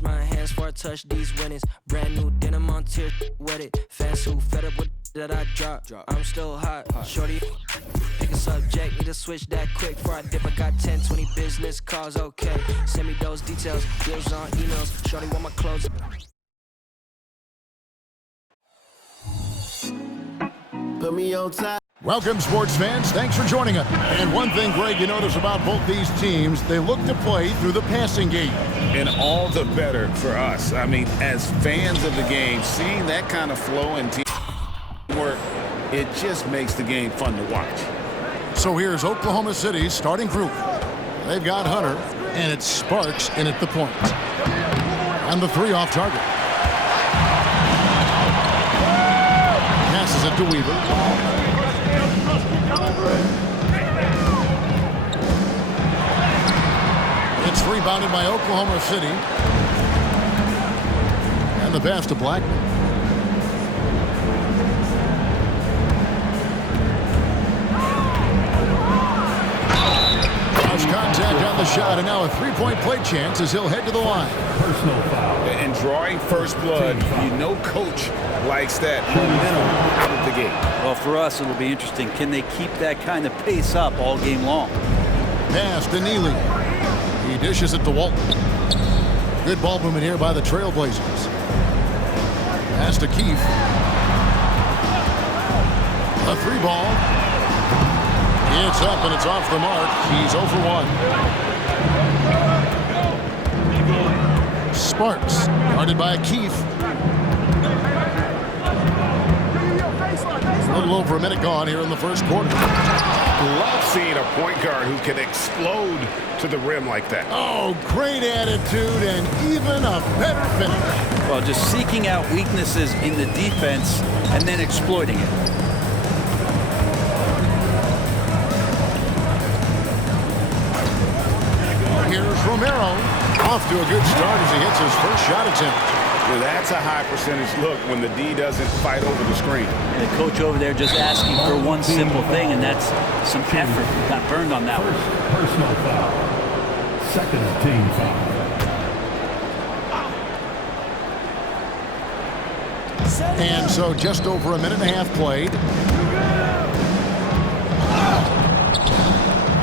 wash my hands before I touch these winnings. Brand new denim on tier with it. Fans who fed up with that I drop. I'm still hot. Shorty, pick a subject. Need to switch that quick before I dip. I got 10, 20 business calls. Okay, send me those details. Deals on emails. Shorty want my clothes. Put me on top. Welcome, sports fans. Thanks for joining us. And one thing, Greg, you notice about both these teams, they look to play through the passing game. And all the better for us. I mean, as fans of the game, seeing that kind of flow and teamwork, it just makes the game fun to watch. So here's Oklahoma City's starting group. They've got Hunter, and it's Sparks in at the point. And the three off target. Passes it to Weaver. It's rebounded by Oklahoma City. And the pass to Blackman. Cross contact on the shot, and now a three-point play chance as he'll head to the line. Personal foul. And drawing first blood, you know coach likes that momentum out of the gate. Well, for us, it'll be interesting. Can they keep that kind of pace up all game long? Pass to Neely. He dishes it to Walton. Good ball movement here by the Trailblazers. Pass to Keefe. A three ball. It's up and it's off the mark. He's 0 for 1. Sparks guarded by Keefe. A little over a minute gone here in the first quarter. Love seeing a point guard who can explode to the rim like that. Oh, great attitude and even a better finish. Well, just seeking out weaknesses in the defense and then exploiting it. Here's Romero. Off to a good start as he hits his first shot attempt. Well, that's a high percentage look when the D doesn't fight over the screen. And the coach over there just asking for one simple thing, and that's some effort. Got burned on that one. Personal foul. Second team foul. And so just over a minute and a half played.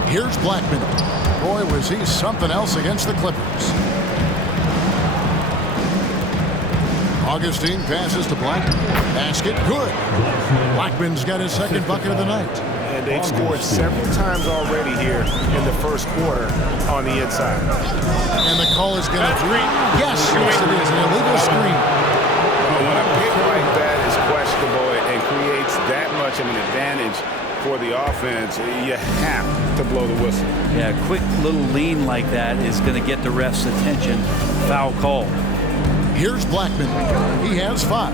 Here's Blackman. Boy, was he something else against the Clippers. Augustine passes to Blackman. Basket, good. Blackman's got his second bucket of the night. And they've scored several times already here in the first quarter on the inside. And the call is going to be, yes, it is an illegal screen. When a pick like that is questionable and creates that much of an advantage for the offense, you have to blow the whistle. Yeah, a quick little lean like that is going to get the ref's attention. Foul call. Here's Blackman. He has 5.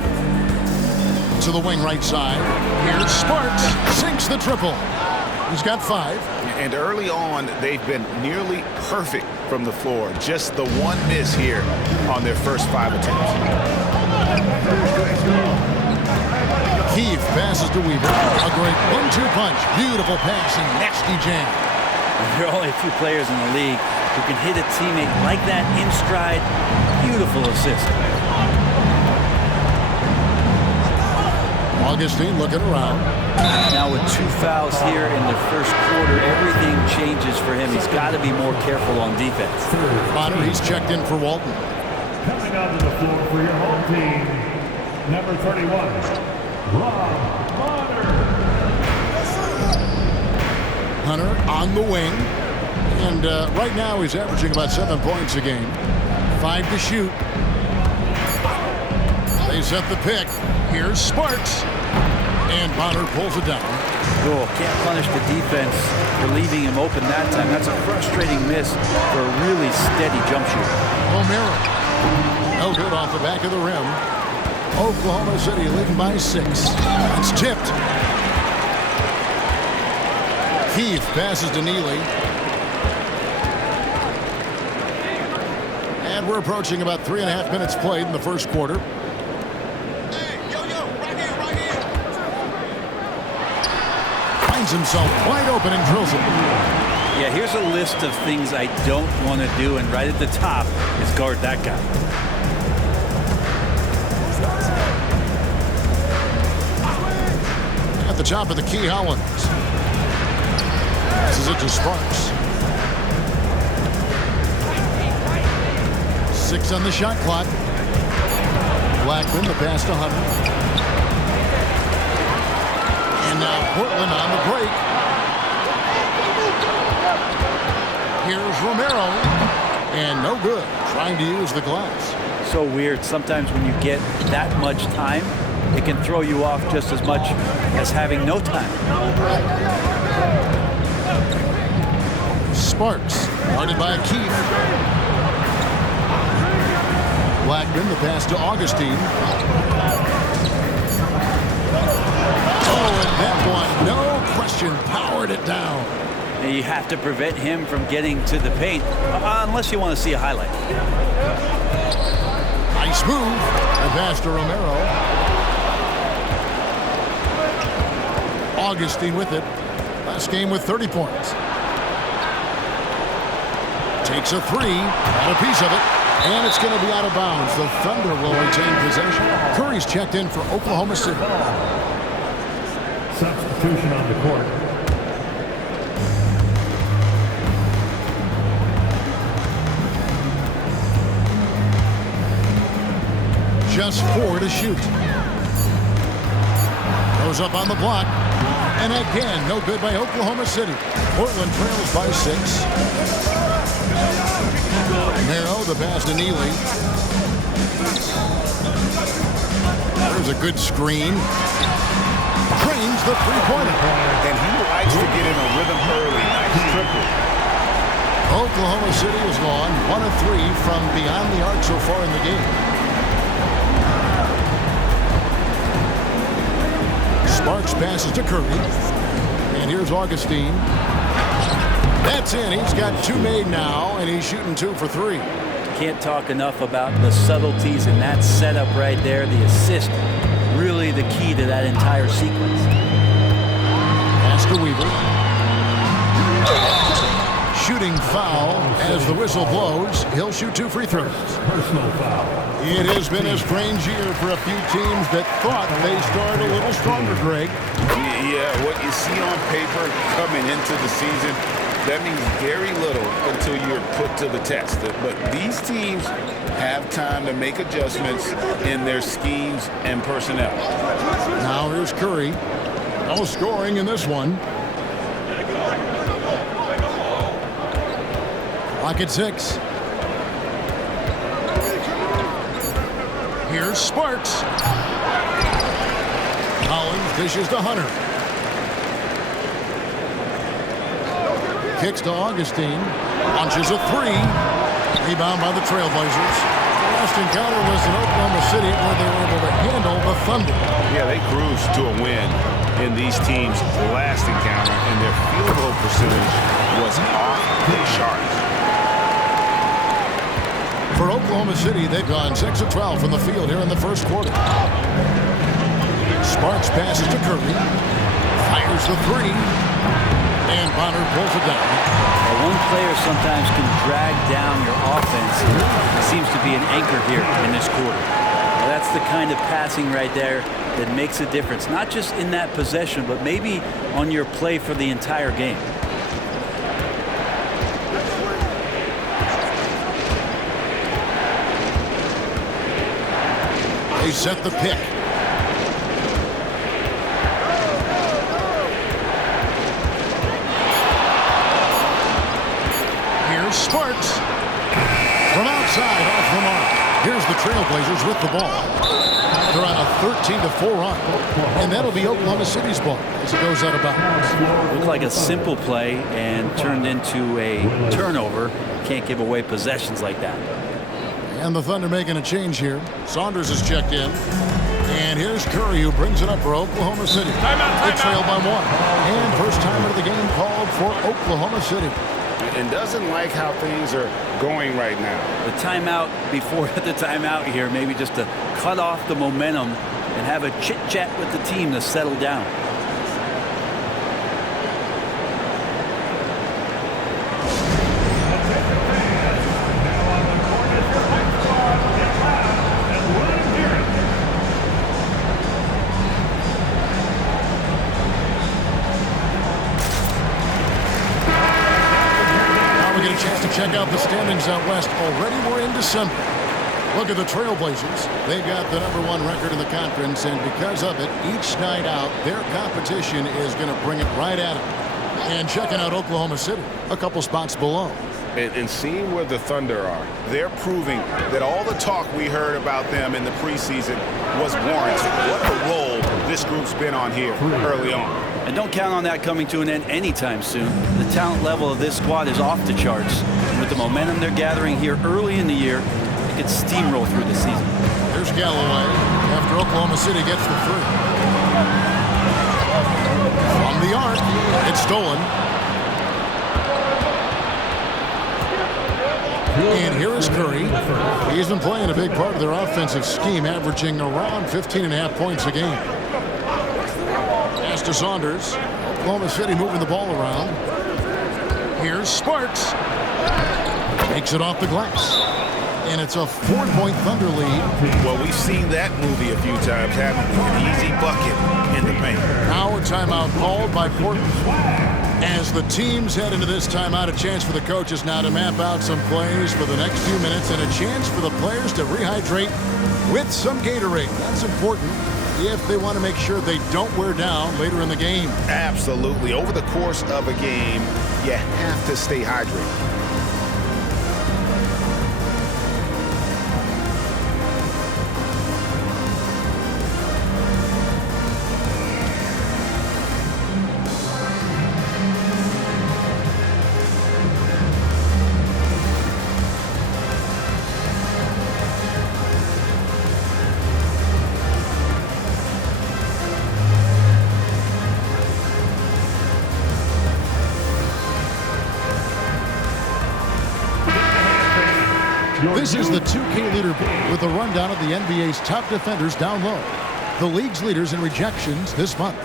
To the wing right side. Here's Sparks. Sinks the triple. He's got 5. And early on, they've been nearly perfect from the floor. Just the one miss here on their first 5 attempts. Keefe passes to Weaver. A great 1-2 punch. Beautiful pass and nasty jam. There are only a few players in the league who can hit a teammate like that in stride. Beautiful assist. Augustine looking around. Now with 2 fouls here in the first quarter, everything changes for him. He's got to be more careful on defense. Bonner, he's checked in for Walton. Coming onto the floor for your home team, number 31, Rob Bonner. Hunter on the wing. And right now he's averaging about 7 points a game. 5 to shoot. They set the pick. Here's Sparks. And Bonner pulls it down. Oh, can't punish the defense for leaving him open that time. That's a frustrating miss for a really steady jump shooter. Romero. No good off the back of the rim. Oklahoma City leading by 6. It's tipped. Keefe passes to Neely. And we're approaching about 3.5 minutes played in the first quarter. Finds himself wide open and drills it. Yeah, here's a list of things I don't want to do, and right at the top is guard that guy. At the top of the key, Hollins. Passes it to Sparks. 6 on the shot clock. Blackman, the pass to Hunter. And now Portland on the break. Here's Romero. And no good. Trying to use the glass. So weird. Sometimes when you get that much time, it can throw you off just as much as having no time. Sparks, guarded by Keith. Blackman, the pass to Augustine. Oh, and that one, no question, powered it down. And you have to prevent him from getting to the paint, unless you want to see a highlight. Nice move. The pass to Romero. Augustine with it. Last game with 30 points. Takes a 3. Got a piece of it. And it's going to be out of bounds. The Thunder will retain possession. Curry's checked in for Oklahoma City. Substitution on the court. Just 4 to shoot. Goes up on the block. And again, no good by Oklahoma City. Portland trails by 6. Romero, the pass to Neely. There's a good screen. Trains the three-pointer. And he likes to get in a rhythm early. Nice triple. Oklahoma City has gone 1 of 3 from beyond the arc so far in the game. Sparks passes to Curry. And here's Augustine. That's in. He's got 2 made now, and he's shooting 2 for 3. Can't talk enough about the subtleties in that setup right there. The assist, really the key to that entire sequence. Pass to Weaver. Shooting foul as the whistle blows. He'll shoot 2 free throws. Personal foul. It has been a strange year for a few teams that thought they started a little stronger, Greg. Yeah, what you see on paper coming into the season, that means very little until you're put to the test. But these teams have time to make adjustments in their schemes and personnel. Now here's Curry. No scoring in this one. Clock at 6. Here's Sparks. Collins dishes to Hunter. Kicks to Augustine. Launches a 3. Rebound by the Trailblazers. The last encounter was in Oklahoma City where they were able to handle the Thunder. Yeah, they cruised to a win in these teams' last encounter, and their field goal percentage was off the charts. For Oklahoma City, they've gone 6 of 12 from the field here in the first quarter. Sparks passes to Curry. Fires the 3. And Bonner pulls it down. Well, one player sometimes can drag down your offense. It seems to be an anchor here in this quarter. Well, that's the kind of passing right there that makes a difference, not just in that possession, but maybe on your play for the entire game. They set the pick. Here's Sparks. From outside, off the mark. Here's the Trailblazers with the ball. They're on a 13-4 run. And that'll be Oklahoma City's ball as it goes out of bounds. Looked like a simple play and turned into a turnover. Can't give away possessions like that. And the Thunder making a change here. Saunders is checked in. And here's Curry, who brings it up for Oklahoma City. They trail by 1. And first time of the game called for Oklahoma City. And doesn't like how things are going right now. The timeout before the timeout here, maybe just to cut off the momentum and have a chit-chat with the team to settle down. out the standings out west. Already we're in December. Look at the Trailblazers. They've got the #1 record in the conference, and because of it, each night out, their competition is going to bring it right at them. And checking out Oklahoma City, a couple spots below. And seeing where the Thunder are, they're proving that all the talk we heard about them in the preseason was warranted. What a role this group's been on here early on. And don't count on that coming to an end anytime soon. The talent level of this squad is off the charts. And with the momentum they're gathering here early in the year, they could steamroll through the season. There's Galloway after Oklahoma City gets the 3. From the arc, it's stolen. And here is Curry. He's been playing a big part of their offensive scheme, averaging around 15.5 points a game. Pass to Saunders. Oklahoma City moving the ball around. Here's Sparks. Makes it off the glass. And it's a 4-point Thunder lead. Well, we've seen that movie a few times, haven't we? An easy bucket in the paint. Now a timeout called by Portland. As the teams head into this timeout, a chance for the coaches now to map out some plays for the next few minutes and a chance for the players to rehydrate with some Gatorade. That's important if they want to make sure they don't wear down later in the game. Absolutely. Over the course of a game, you have to stay hydrated. This is the 2K leaderboard with a rundown of the NBA's top defenders down low. The league's leaders in rejections this month.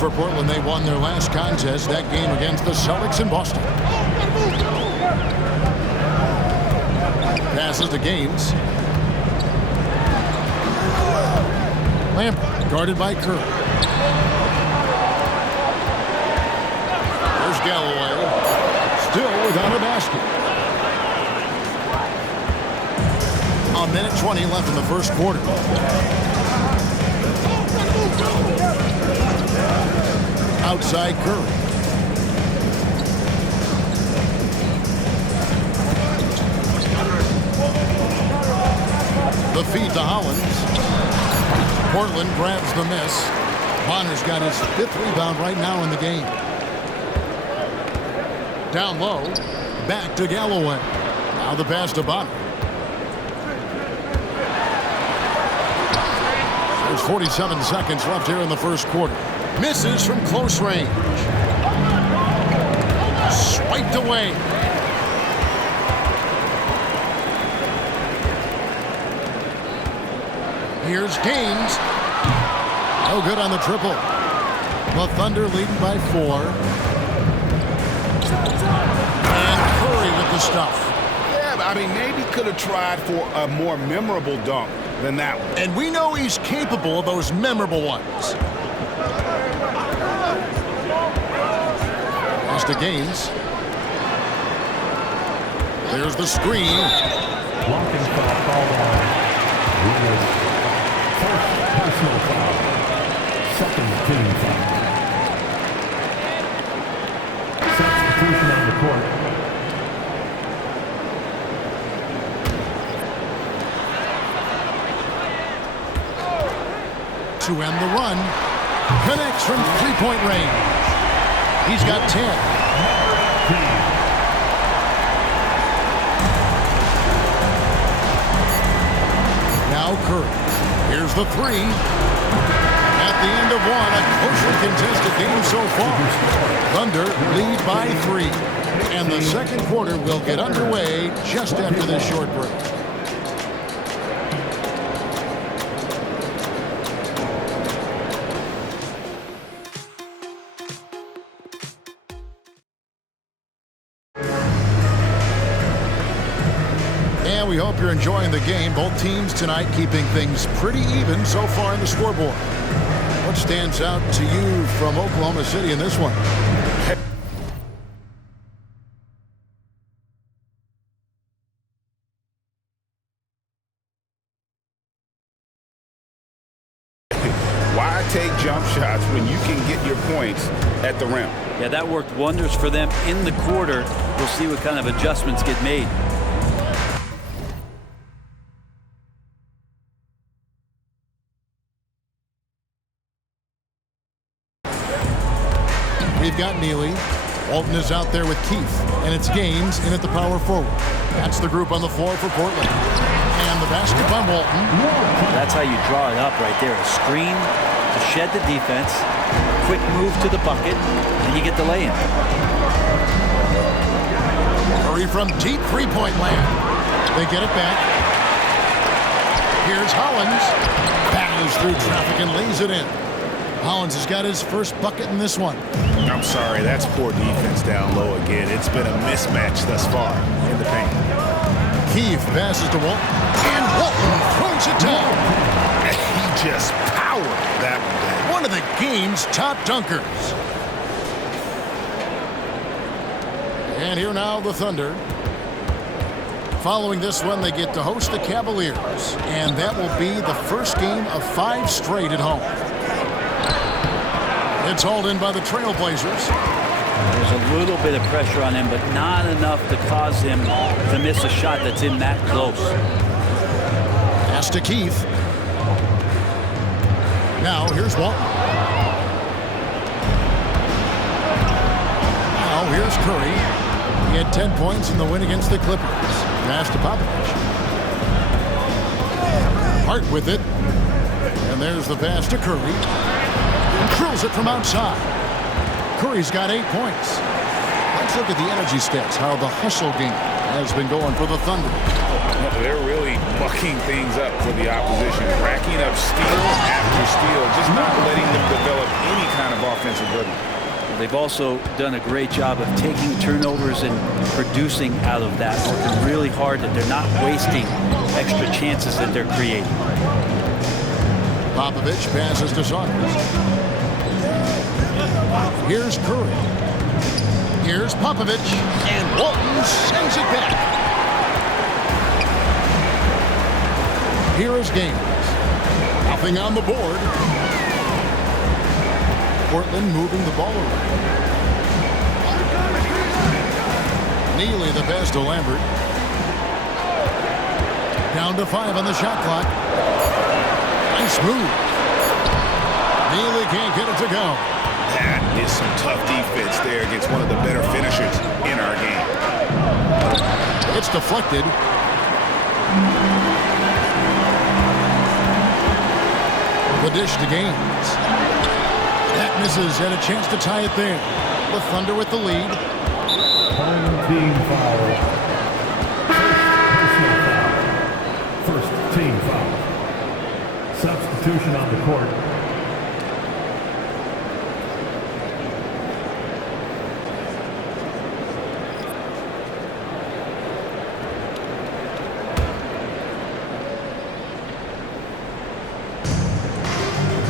For Portland, they won their last contest, that game against the Celtics in Boston. Passes to Gaines. Lampard guarded by Curry. There's Galloway. Still without a basket. A minute 20 left in the first quarter. Outside Curry. The feed to Hollins. Portland grabs the miss. Bonner's got his 5th rebound right now in the game. Down low, back to Galloway. Now the pass to Bonner. There's 47 seconds left here in the first quarter. Misses from close range. Swiped away. Here's Gaines. No good on the triple. The Thunder leading by 4. And Curry with the stuff. Yeah, I mean, maybe could have tried for a more memorable dunk than that one. And we know he's capable of those memorable ones. Pass to Gaines. There's the screen. Blocking foul called on. First personal foul. Second team foul. Substitution on the court. To end the run. Connects from 3-point range. He's got 10. Now Curry. Here's the 3. At the end of one, a closely contested game so far. Thunder lead by 3. And the second quarter will get underway just after this short break. And we hope you're enjoying the game. Both teams tonight keeping things pretty even so far in the scoreboard. What stands out to you from Oklahoma City in this one? take jump shots when you can get your points at the rim. Yeah, that worked wonders for them in the quarter. We'll see what kind of adjustments get made. We've got Neely. Walton is out there with Keith, and it's Gaines in at the power forward. That's the group on the floor for Portland. And the basket by Walton. That's how you draw it up right there. A screen to shed the defense, quick move to the bucket, and you get the lay-in. Curry from deep three-point land. They get it back. Here's Hollins. Battles through traffic and lays it in. Hollins has got his first bucket in this one. I'm sorry, that's poor defense down low again. It's been a mismatch thus far in the paint. Keith passes to Walton, and Walton throws it down. He just powered that one. One of the game's top dunkers. And here now the Thunder. Following this one, they get to host the Cavaliers, and that will be the first game of 5 straight at home. It's hauled in by the Trailblazers. There's a little bit of pressure on him, but not enough to cause him to miss a shot that's in that close. Pass to Keith. Now here's Walton. Now here's Curry. He had 10 points in the win against the Clippers. Pass to Popovich. Hart with it. And there's the pass to Curry. Drills it from outside. Curry's got 8 points. Let's look at the energy stats, how the hustle game has been going for the Thunder. They're really mucking things up for the opposition, racking up steal after steal, just not letting them develop any kind of offensive rhythm. They've also done a great job of taking turnovers and producing out of that. Working really hard that they're not wasting extra chances that they're creating. Popovich passes to Saunders. Here's Curry. Here's Popovich. And Walton sends it back. Here is Gaines. Nothing on the board. Portland moving the ball around. Neely the pass to Lambert. Down to 5 on the shot clock. Nice move. Neely can't get it to go. That is some tough defense there against one of the better finishers in our game. It's deflected. The dish to Gaines. That misses, and a chance to tie it there. The Thunder with the lead. Home team foul. First team foul. Substitution on the court.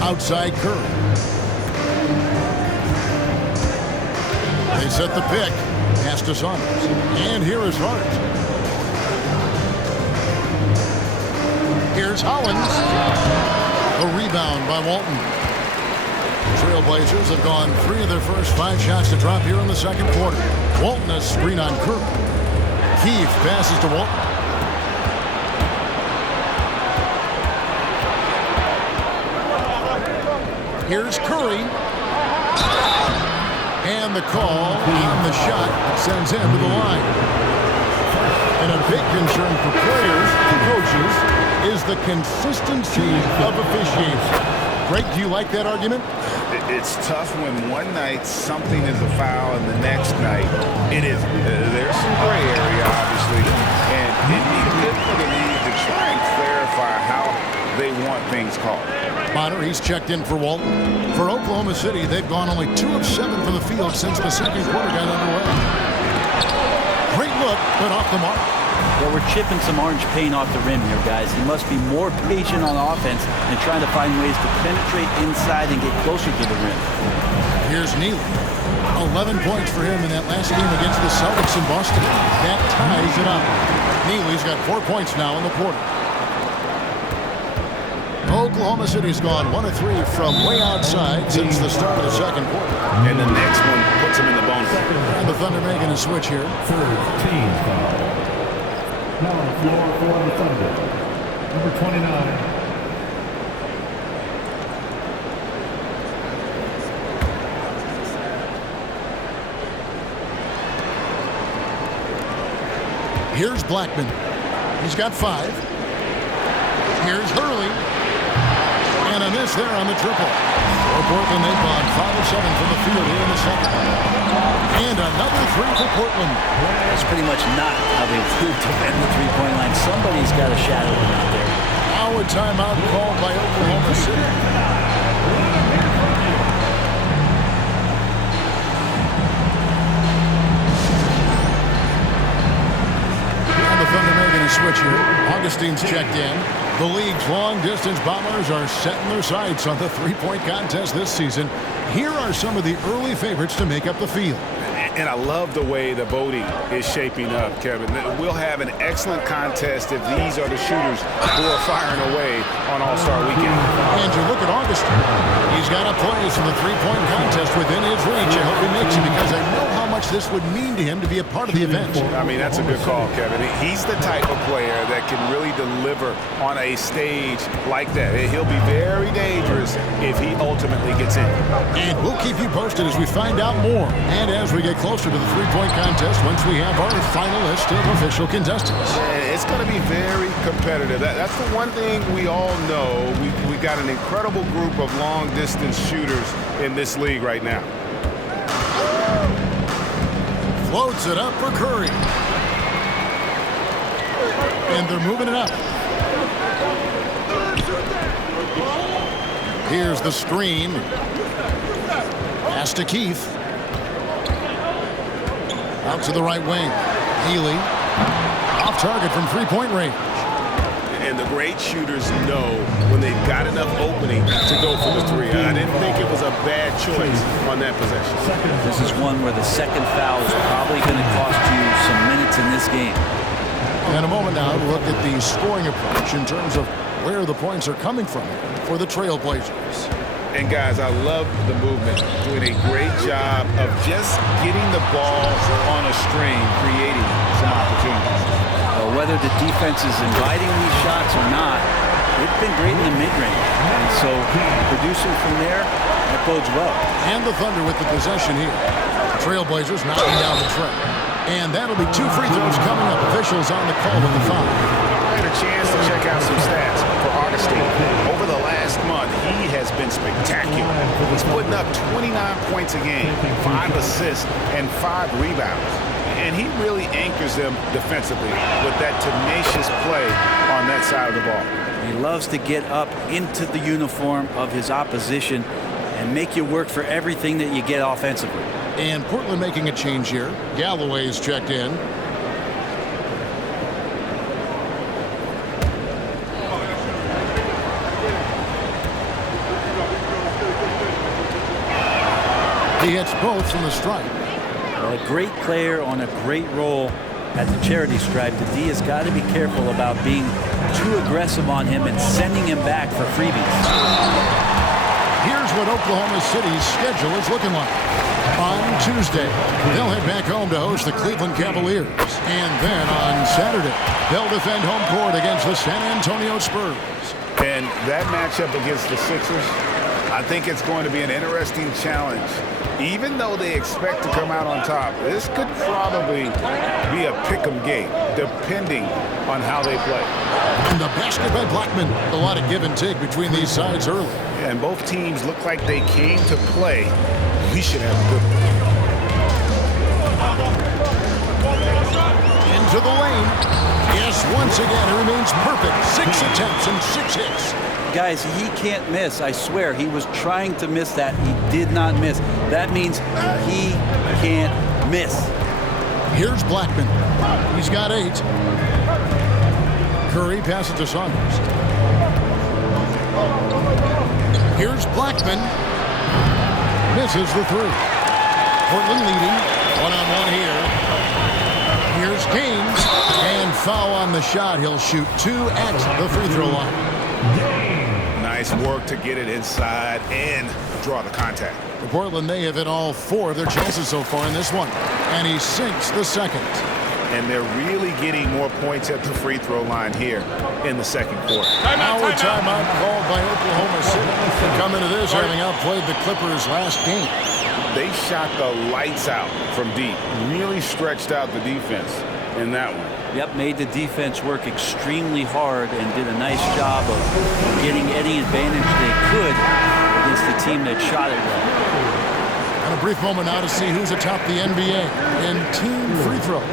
Outside Curry. They set the pick. Pass to Saunders. And here is Hart. Here's Hollins. A rebound by Walton. Trailblazers have gone 3 of their first 5 shots to drop here in the second quarter. Walton a screen on Curry. Keith passes to Walton. Here's Curry. And the call on the shot sends him to the line. And a big concern for players and coaches is the consistency of officiating. Greg, do you like that argument? It's tough when one night something is a foul and the next night it isn't. There's some gray area, obviously, and it'd be good for the league to try and clarify how they want things called. Bonner, he's checked in for Walton. For Oklahoma City, they've gone only 2 of 7 from the field since the second quarter got underway. Great look, but off the mark. Well, we're chipping some orange paint off the rim here, guys. He must be more patient on offense and trying to find ways to penetrate inside and get closer to the rim. Here's Neely. 11 points for him in that last game against the Celtics in Boston. That ties it up. Neely's got 4 points now in the quarter. Oklahoma City's gone 1 of 3 from way outside since the start of the second quarter. And the next one puts them in the bonus. And the Thunder making a switch here. Third team foul. Now on the floor for the Thunder. Number 29. Here's Blackman. He's got 5. Here's Hurley. And a miss there on the triple. For Portland, they've gone 5 of 7 from the field here in the second. And another 3 for Portland. That's pretty much not how they defend the three-point line. Somebody's got to shadow them out there. Now a timeout called by Oklahoma City. And the Thunder making a switch here. Augustine's checked in. The league's long-distance bombers are setting their sights on the three-point contest this season. Here are some of the early favorites to make up the field. And I love the way the voting is shaping up, Kevin. We'll have an excellent contest if these are the shooters who are firing away on All-Star Weekend. And you look at Augustine. He's got a place in the three-point contest within his reach. I hope he makes it because I know how much this would mean to him to be a part of the event. I mean, that's a good call, Kevin. He's the type of player that can really deliver on a stage like that. He'll be very dangerous if he ultimately gets in. And we'll keep you posted as we find out more. And as we get closer to the three-point contest once we have our final list of official contestants. It's going to be very competitive. That's the one thing we all know. We got an incredible group of long-distance shooters in this league right now. Floats it up for Curry. And they're moving it up. Here's the screen. Pass to Keith. Out to the right wing. Healy. Off target from three-point range. And the great shooters know when they've got enough opening to go for the three. I didn't think it was a bad choice on that possession. This is one where the second foul is probably going to cost you some minutes in this game. In a moment now, look at the scoring approach in terms of where the points are coming from for the Trailblazers. And guys, I love the movement, doing a great job of just getting the ball on a string, creating some opportunities. Whether the defense is inviting these shots or not, it's been great in the mid-range. And so producing from there, that bodes well. And the Thunder with the possession here. The Trailblazers knocking down the tray. And that'll be 2 free throws coming up. Officials on the call with the foul. I had a chance to check out some stats for Augustine. Over the last month, he has been spectacular. He's putting up 29 points a game, 5 assists, and 5 rebounds. And he really anchors them defensively with that tenacious play on that side of the ball. He loves to get up into the uniform of his opposition and make you work for everything that you get offensively. And Portland making a change here. Galloway's checked in. He hits both from the stripe. A great player on a great role at the charity stripe. The D has got to be careful about being too aggressive on him and sending him back for freebies. Here's what Oklahoma City's schedule is looking like. On Tuesday, they'll head back home to host the Cleveland Cavaliers. And then on Saturday, they'll defend home court against the San Antonio Spurs. And that matchup against the Sixers, I think it's going to be an interesting challenge. Even though they expect to come out on top, this could probably be a pick-em game, depending on how they play. And the basket by Blackman. A lot of give and take between these sides early. And both teams look like they came to play. We should have a good one. Into the lane. Yes, once again, it remains perfect. 6 attempts and 6 hits. Guys, he can't miss. I swear, he was trying to miss that. He did not miss. That means he can't miss. Here's Blackman. He's got 8. Curry passes to Saunders. Here's Blackman. Misses the 3. Portland leading. One-on-one here. Here's Gaines. And foul on the shot. He'll shoot 2 at the free throw line. Nice work to get it inside and draw the contact. For Portland, they have hit all 4 of their chances so far in this one. And he sinks the second. And they're really getting more points at the free throw line here in the second quarter. Our timeout called by Oklahoma City. Come into this having outplayed the Clippers last game. They shot the lights out from deep. Really stretched out the defense in that one. Yep, made the defense work extremely hard and did a nice job of getting any advantage they could against the team that shot it well. And a brief moment now to see who's atop the NBA in team free throws.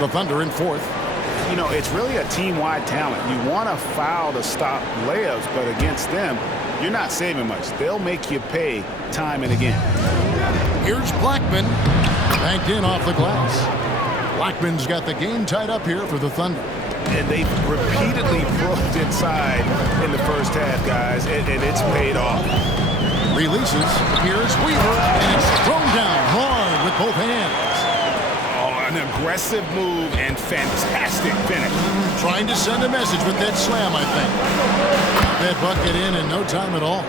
The Thunder in 4th. You know, it's really a team-wide talent. You want to foul to stop layups, but against them, you're not saving much. They'll make you pay time and again. Here's Blackman. Banked in off the glass. Blackman's got the game tied up here for the Thunder. And they've repeatedly probed inside in the first half, guys, and it's paid off. Releases. Here's Weaver, and it's thrown down hard with both hands. Oh, an aggressive move and fantastic finish. Trying to send a message with that slam, I think. That bucket in no time at all.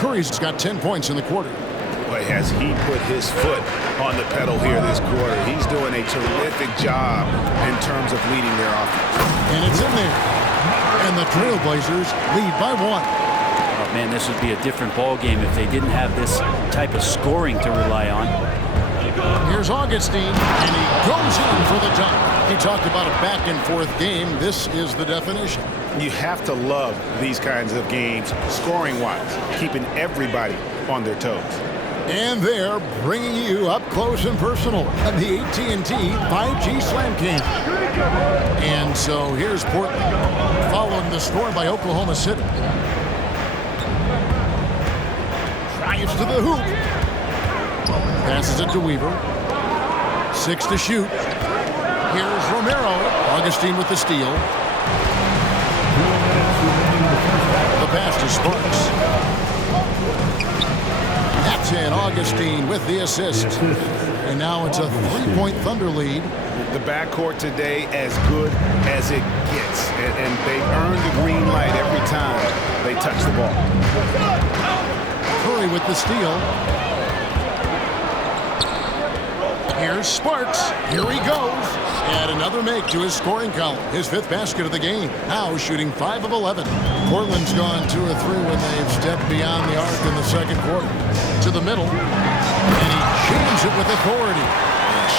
Curry's got 10 points in the quarter. Boy, has he put his foot on the pedal here this quarter. He's doing a terrific job in terms of leading their offense. And it's in there. And the Trailblazers lead by 1. Man, this would be a different ball game if they didn't have this type of scoring to rely on. Here's Augustine, and he goes in for the dunk. He talked about a back-and-forth game. This is the definition. You have to love these kinds of games, scoring-wise, keeping everybody on their toes. And they're bringing you up close and personal on the AT&T 5G Slam Cam. And so here's Portland, following the score by Oklahoma City. Drives to the hoop. Passes it to Weaver. 6 to shoot. Here's Romero. Augustine with the steal. The pass to Sparks. That's in. Augustine with the assist. And now it's a 3-point Thunder lead. The backcourt today as good as it gets. And they earn the green light every time they touch the ball. Curry with the steal. Here's Sparks. Here he goes. And another make to his scoring column. His 5th basket of the game. Now shooting 5 of 11. Portland's gone 2 of 3 when they've stepped beyond the arc in the second quarter. To the middle. And he jams it with authority.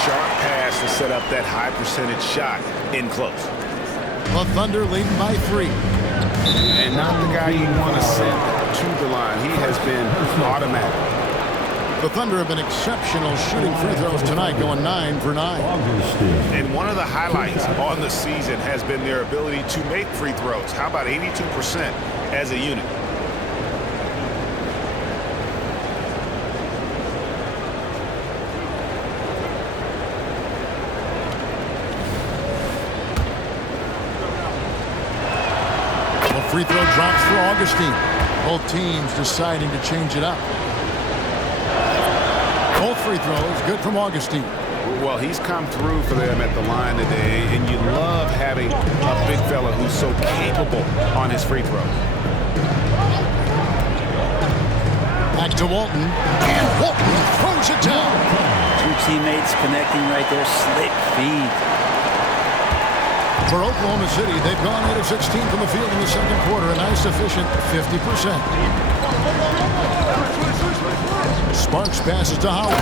Sharp pass to set up that high percentage shot in close. The Thunder leading by 3. And not the guy you want to send to the line. He has been automatic. The Thunder have been exceptional shooting free throws tonight, going 9 for 9. And one of the highlights on the season has been their ability to make free throws. How about 82% as a unit? The free throw drops for Augustine. Both teams deciding to change it up. Both free throws good from Augustine. Well, he's come through for them at the line today, and you love having a big fella who's so capable on his free throw. Back to Walton, and Walton throws it down. 2 teammates connecting right there. Slick feed. For Oklahoma City, they've gone 8 of 16 from the field in the second quarter, a nice efficient 50%. Sparks passes to Hollins,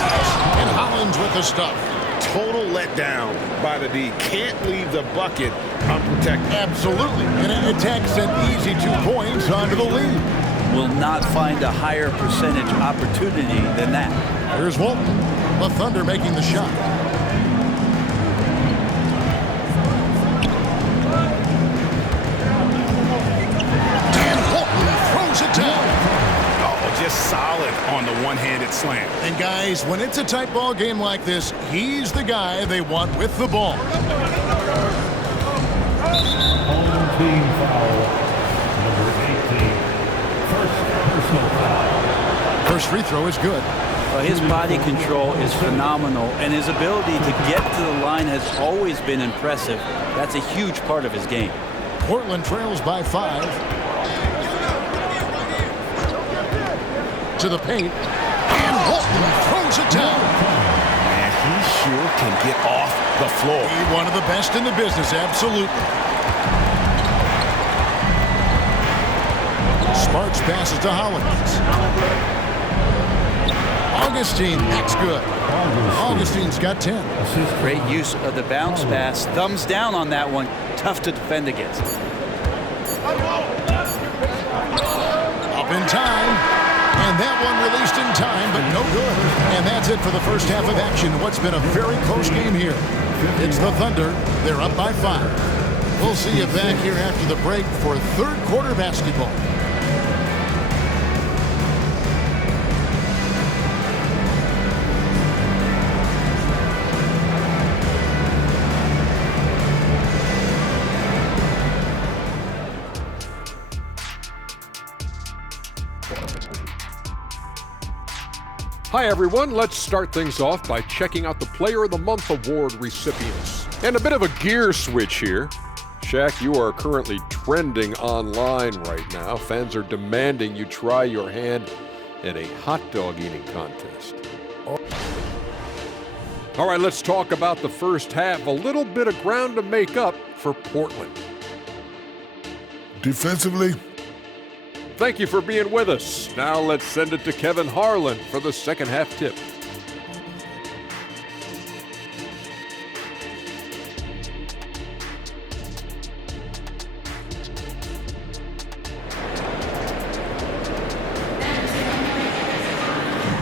and Hollins with the stuff. Total letdown by the D. Can't leave the bucket unprotected. Absolutely, and it attacks an easy 2 points onto the lead. Will not find a higher percentage opportunity than that. Here's Walton, the Thunder making the shot. And Walton throws it down. Just solid on the one-handed slam. And guys, when it's a tight ball game like this, he's the guy they want with the ball. Home team foul. Number 18. First personal foul. First free throw is good. Well, his body control is phenomenal, and his ability to get to the line has always been impressive. That's a huge part of his game. Portland trails by 5. to the paint. And Walton throws it down. Man, he sure can get off the floor. He's one of the best in the business, absolutely. Sparks passes to Hollins. Augustine, that's good. Augustine's got 10. Great use of the bounce pass. Thumbs down on that one. Tough to defend against. Up in time. And that one released in time, but no good. And that's it for the first half of action. What's been a very close game here. It's the Thunder. They're up by 5. We'll see you back here after the break for third quarter basketball. Hi everyone, let's start things off by checking out the Player of the Month award recipients. And a bit of a gear switch here. Shaq, you are currently trending online right now. Fans are demanding you try your hand at a hot dog eating contest. All right, let's talk about the first half. A little bit of ground to make up for Portland. Defensively, Thank you for being with us. Now let's send it to Kevin Harlan for the second half tip.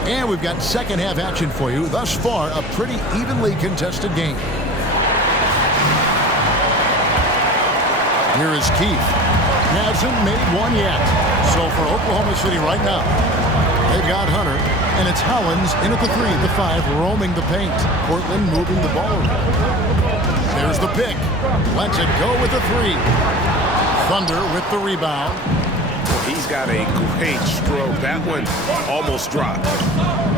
And we've got second half action for you. Thus far, a pretty evenly contested game. Here is Keith. Hasn't made one yet. So for Oklahoma City right now, they've got Hunter, and it's Hollins in at the 3, the 5, roaming the paint. Portland moving the ball around. There's the pick. Lets it go with the 3. Thunder with the rebound. Well, he's got a great stroke. That one almost dropped.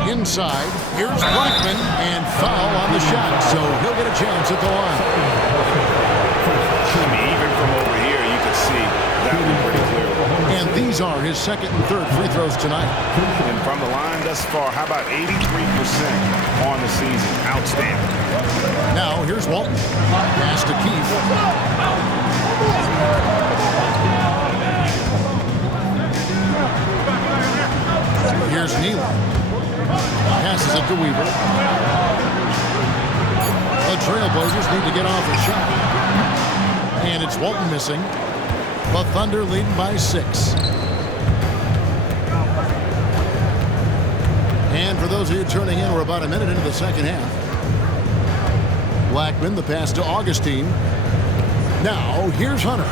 Inside, here's Blackman, and foul on the shot, so he'll get a chance at the line. I mean, even from over here, you can see that one pretty clearly. And these are his second and third free throws tonight. And from the line thus far, how about 83% on the season? Outstanding. Now, here's Walton. Pass to Keith. Here's Neely. Passes it to Weaver. The Trailblazers need to get off a shot. And it's Walton missing. The Thunder leading by 6. And for those of you turning in, we're about a minute into the second half. Blackman, the pass to Augustine. Now, here's Hunter.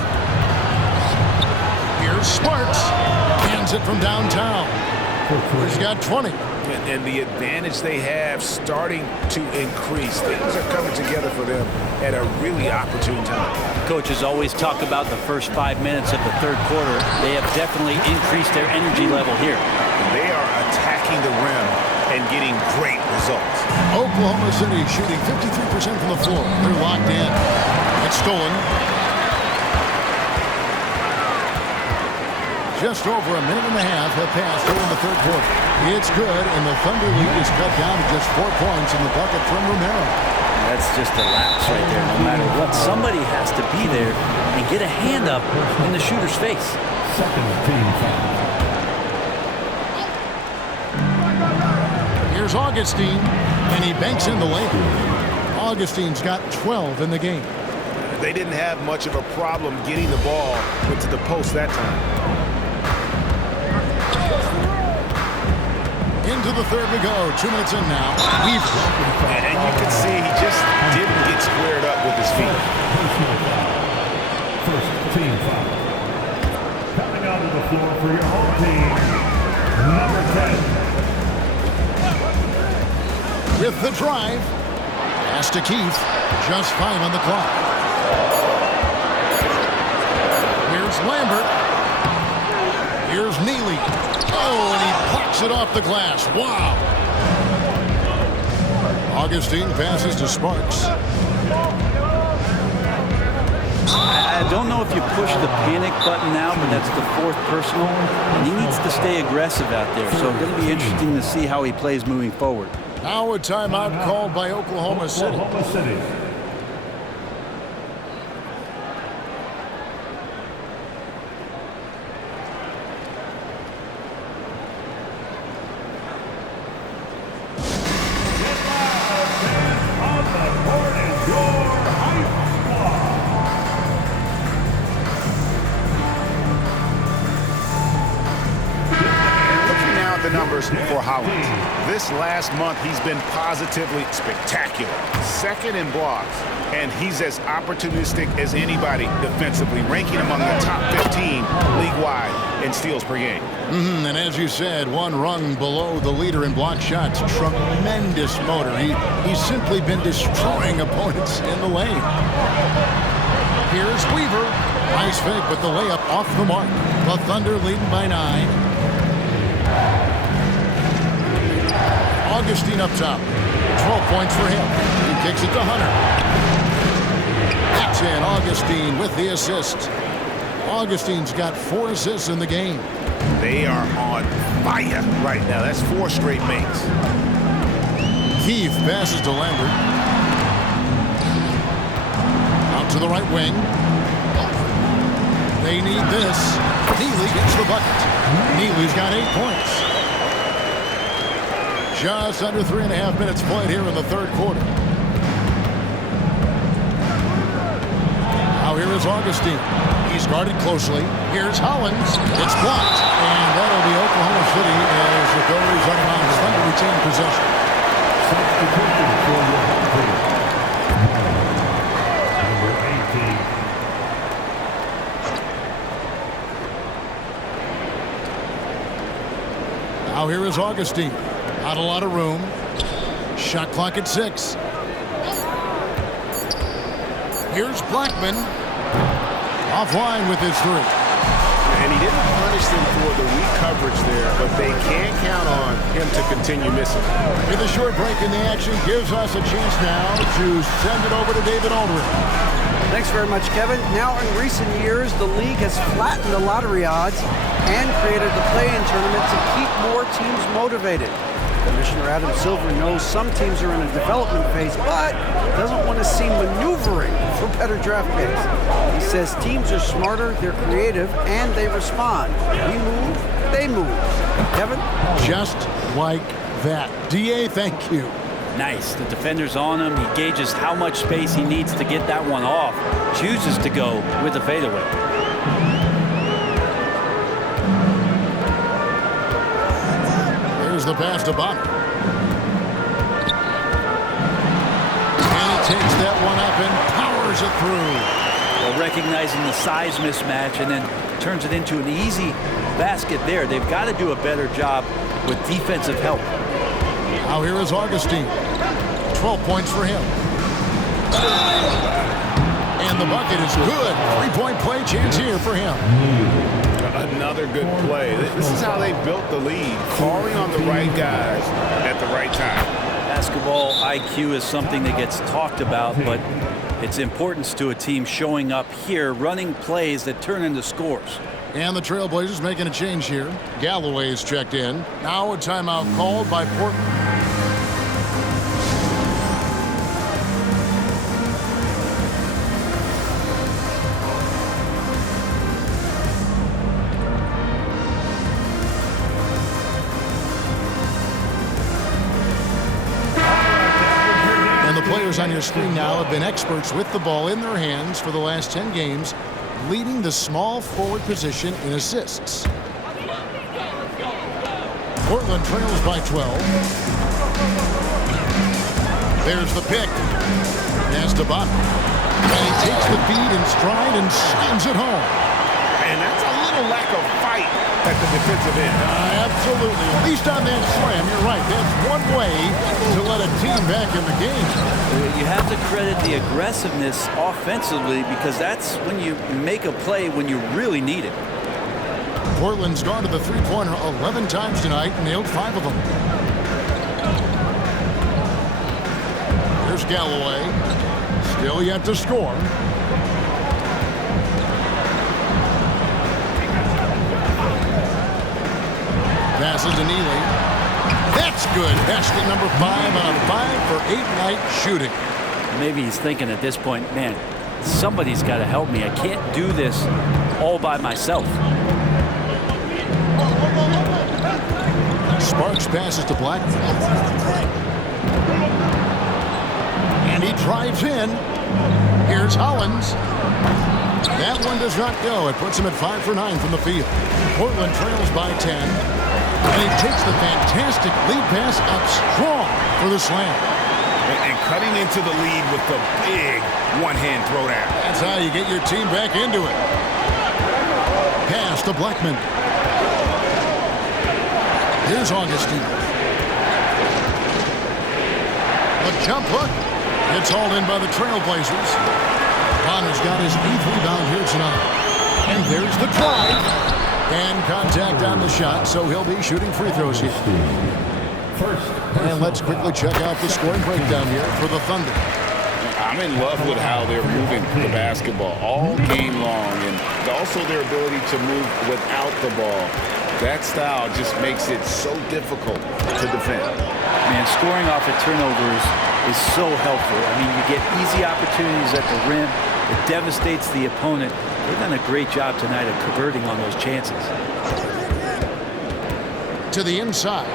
Here's Sparks. Hands it from downtown. He's got 20. And the advantage they have starting to increase. Things are coming together for them at a really opportune time. Coaches always talk about the first 5 minutes of the third quarter. They have definitely increased their energy level here. They are attacking the rim and getting great results. Oklahoma City shooting 53% from the floor. They're locked in. It's stolen. Just over a minute and a half have passed here in the third quarter. It's good, and the Thunder lead is cut down to just 4 points in the bucket from Romero. That's just a lapse right there. No matter what, somebody has to be there and get a hand up in the shooter's face. Second team foul. Here's Augustine, and he banks in the layup. Augustine's got 12 in the game. They didn't have much of a problem getting the ball into the post that time. Into the third we go. 2 minutes in now. Weaver. And you can see he just didn't get squared up with his feet. First team foul. Coming onto the floor for your home team, number 10. With the drive. Pass to Keith. Just 5 on the clock. Here's Lambert. Here's Neely. Oh, and he pops it off the glass. Wow. Augustine passes to Sparks. Yeah, I don't know if you push the panic button now, but that's the 4th personal. And he needs to stay aggressive out there. So it's going to be interesting to see how he plays moving forward. Now a timeout called by Oklahoma City. Oklahoma City. For Holland. This last month, he's been positively spectacular. 2nd in blocks, and he's as opportunistic as anybody defensively, ranking among the top 15 league-wide in steals per game. And as you said, 1 rung below the leader in block shots. Tremendous motor. He's simply been destroying opponents in the lane. Here's Weaver. Nice fake, but the layup off the mark. The Thunder leading by 9. Augustine up top. 12 points for him. He kicks it to Hunter. That's in. Augustine with the assist. Augustine's got 4 assists in the game. They are on fire right now. That's 4 straight makes. Keith passes to Lambert. Out to the right wing. They need this. Neely gets the bucket. Neely's got 8 points. Just under 3.5 minutes played here in the 3rd quarter. Now here is Augustine. He's guarded closely. Here's Hollins. It's blocked. And that'll be Oklahoma City as the goalies on the line. Thunder retain possession. Substitution for your home team. Number 18. Now here is Augustine. Not a lot of room. Shot clock at 6. Here's Blackman. Offline with his 3. And he didn't punish them for the weak coverage there, but they can count on him to continue missing. With a short break in the action gives us a chance now to send it over to David Aldridge. Thanks very much, Kevin. Now, in recent years, the league has flattened the lottery odds and created the play-in tournament to keep more teams motivated. Commissioner Adam Silver knows some teams are in a development phase, but doesn't want to see maneuvering for better draft picks. He says teams are smarter, they're creative, and they respond. We move, they move. Kevin? Just like that. DA, thank you. Nice. The defender's on him. He gauges how much space he needs to get that one off. Chooses to go with the fadeaway. Here's the pass to Bonner. And he takes that one up and powers it through. Well, recognizing the size mismatch and then turns it into an easy basket there. They've got to do a better job with defensive help. Now here is Augustine. 12 points for him. And the bucket is good. 3-point play chance here for him. Another good play. This is how they built the lead, calling on the right guys at the right time. Basketball IQ is something that gets talked about, but its importance to a team showing up here, running plays that turn into scores. And the Trailblazers making a change here. Galloway is checked in. Now a timeout called by Portland. On your screen now have been experts with the ball in their hands for the last 10 games, leading the small forward position in assists. Portland trails by 12. There's the pick. Pass to Bonner. And he takes the feed in stride and slams it home. And that's a little lack of fight at the defensive end. Absolutely. At least on that slam, you're right. That's one way to let a team back in the game. You have to credit the aggressiveness offensively because that's when you make a play when you really need it. Portland's gone to the three-pointer 11 times tonight and nailed 5 of them. Here's Galloway. Still yet to score. Passes to Neely. That's good. Basket number 5 on a 5-for-8 night shooting. Maybe he's thinking at this point, man, somebody's got to help me. I can't do this all by myself. Sparks passes to Blackman. And he drives in. Here's Hollins. That one does not go. It puts him at 5 for 9 from the field. Portland trails by 10. And he takes the fantastic lead pass up strong for the slam. And cutting into the lead with the big one-hand throwdown. That's how you get your team back into it. Pass to Blackman. Here's Augustine. A jump hook. It's hauled in by the Trailblazers. Connor's got his 8th rebound here tonight. And there's the drive. And contact on the shot, so he'll be shooting free throws here. And let's quickly check out the scoring breakdown here for the Thunder. I'm in love with how they're moving the basketball all game long, and also their ability to move without the ball. That style just makes it so difficult to defend. Man, scoring off of turnovers is so helpful. I mean, you get easy opportunities at the rim. It devastates the opponent. They've done a great job tonight of converting on those chances. To the inside.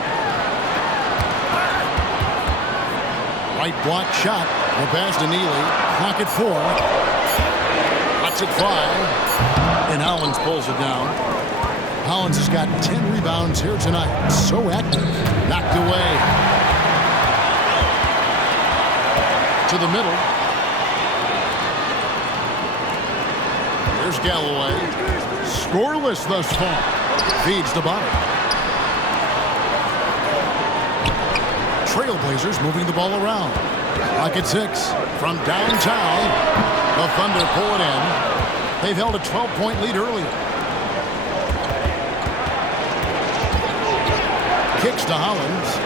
Right block shot. The pass to Neely. Clock at 4. Cuts at 5. And Hollins pulls it down. Hollins has got 10 rebounds here tonight. So active. Knocked away. To the middle. There's Galloway. Scoreless thus far. Feeds the bottom. Trailblazers moving the ball around. Clock at 6. From downtown, the Thunder pull it in. They've held a 12-point lead earlier. Kicks to Hollins.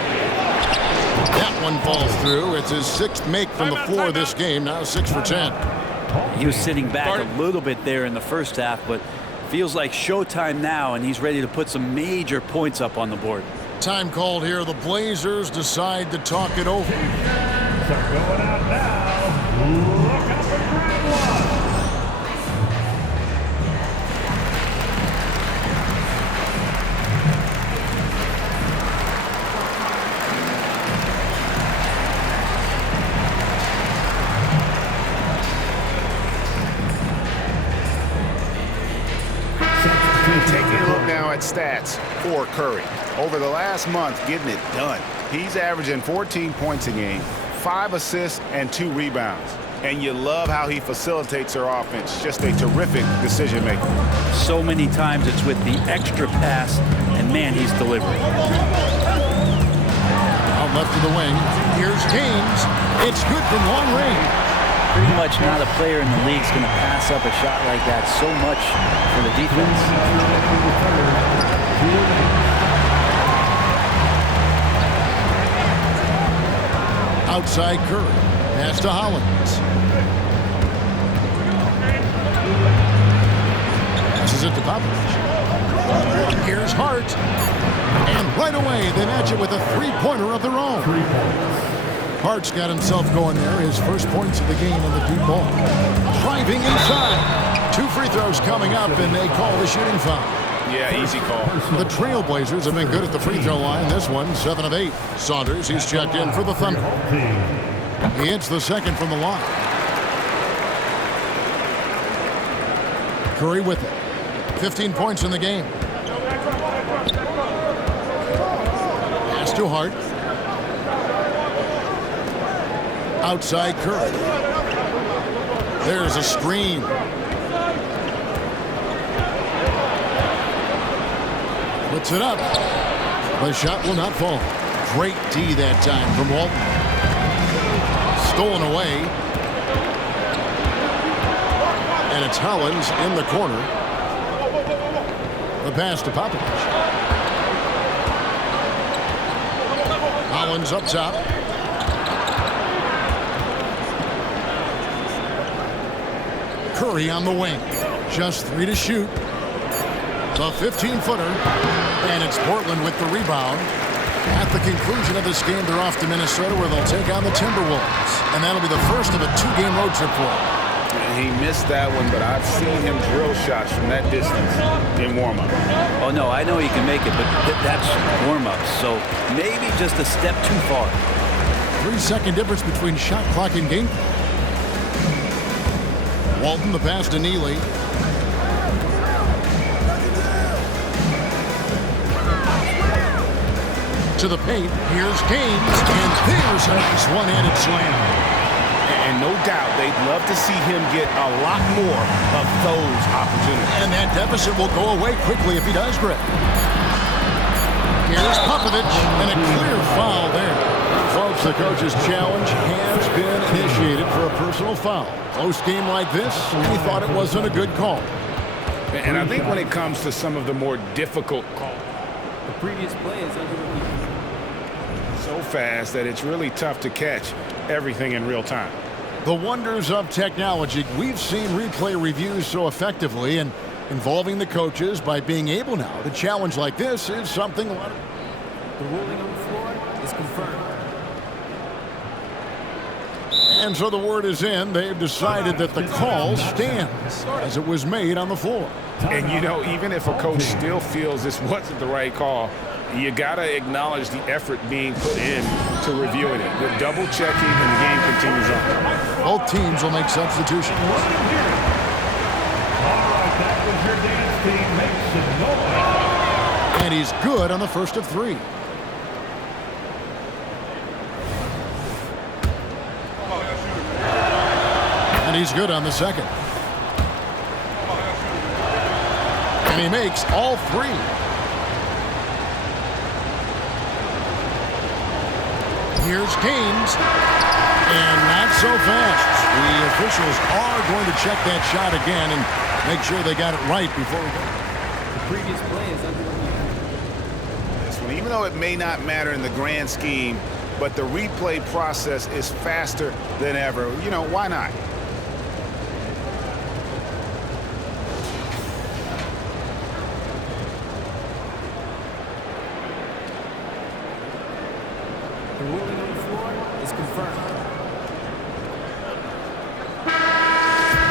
That one falls through. It's his 6th make from the floor this game. Now 6 for 10. He was sitting back a little bit there in the first half, but feels like showtime now, and he's ready to put some major points up on the board. Time called here. The Blazers decide to talk it over. So going out now, look out for Grant One. Taking a look now at stats for Curry. Over the last month, getting it done. He's averaging 14 points a game, 5 assists, and 2 rebounds. And you love how he facilitates their offense. Just a terrific decision maker. So many times it's with the extra pass, and man, he's delivering. Out left to the wing. Here's James. It's good from long range. Pretty much not a player in the league is going to pass up a shot like that so much for the defense. Outside Curry. Pass to Hollins. Passes it to Popovich. Here's Hart. And right away, they match it with a three-pointer of their own. Hart's got himself going there. His first points of the game on the deep ball. Driving inside. 2 free throws coming up, and they call the shooting foul. Yeah, easy call. The Trailblazers have been good at the free throw line. This one, 7 of 8. Saunders, he's checked in for the Thunder. He hits the second from the line. Curry with it. 15 points in the game. Pass to Hart. Outside Curry. There's a screen. Puts it up. The shot will not fall. Great D that time from Walton. Stolen away. And it's Hollins in the corner. The pass to Popovich. Hollins up top. Curry on the wing. Just 3 to shoot. The 15-footer. And it's Portland with the rebound. At the conclusion of this game, they're off to Minnesota where they'll take on the Timberwolves. And that'll be the first of a 2-game road trip for him. He missed that one, but I've seen him drill shots from that distance in warm-up. Oh, no, I know he can make it, but that's warm-up. So maybe just a step too far. 3-second difference between shot clock and game. Walton, the pass to Neely. To the paint. Here's Gaines. And there's a nice one-handed slam. And no doubt they'd love to see him get a lot more of those opportunities. And that deficit will go away quickly if he does, Greg. Here's Popovich, and a clear foul there. Folks, the coach's challenge has been initiated for a personal foul. Close game like this, he thought it wasn't a good call. And I think when it comes to some of the more difficult calls, the previous play is under review. So fast that it's really tough to catch everything in real time. The wonders of technology. We've seen replay reviews so effectively, and involving the coaches by being able now to challenge like this is something. The ruling on the floor is confirmed. And so the word is in. They've decided that the call stands as it was made on the floor. And, you know, even if a coach still feels this wasn't the right call, you got to acknowledge the effort being put in to reviewing it. The double checking and the game continues on. Both teams will make substitutions. All right, that was your dance team. Make some noise. And he's good on the first of 3. And he's good on the second. And he makes all 3. Here's Gaines. And not so fast. The officials are going to check that shot again and make sure they got it right before we go. The previous play is under review. This one, even though it may not matter in the grand scheme, but the replay process is faster than ever. You know, why not? The ruling on the floor is confirmed.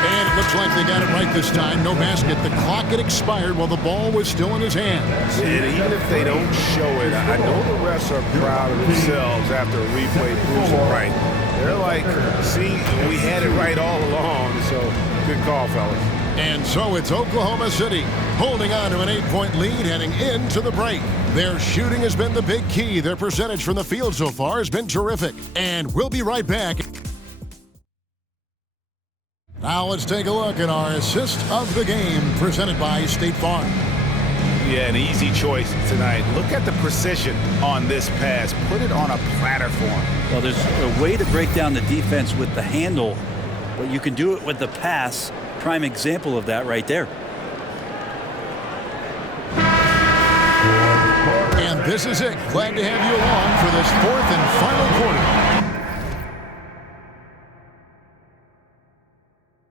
And it looks like they got it right this time. No basket. The clock had expired while the ball was still in his hands. And even if they don't show it, I know the refs are proud of themselves after a replay proves it right. They're like, see, we had it right all along, so good call, fellas. And so it's Oklahoma City holding on to an 8-point lead heading into the break. Their shooting has been the big key. Their percentage from the field so far has been terrific. And we'll be right back. Now let's take a look at our assist of the game presented by State Farm. Yeah, an easy choice tonight. Look at the precision on this pass. Put it on a platter for him. Well, there's a way to break down the defense with the handle, but you can do it with the pass. Prime example of that right there. And this is it. Glad to have you along for this 4th and final quarter.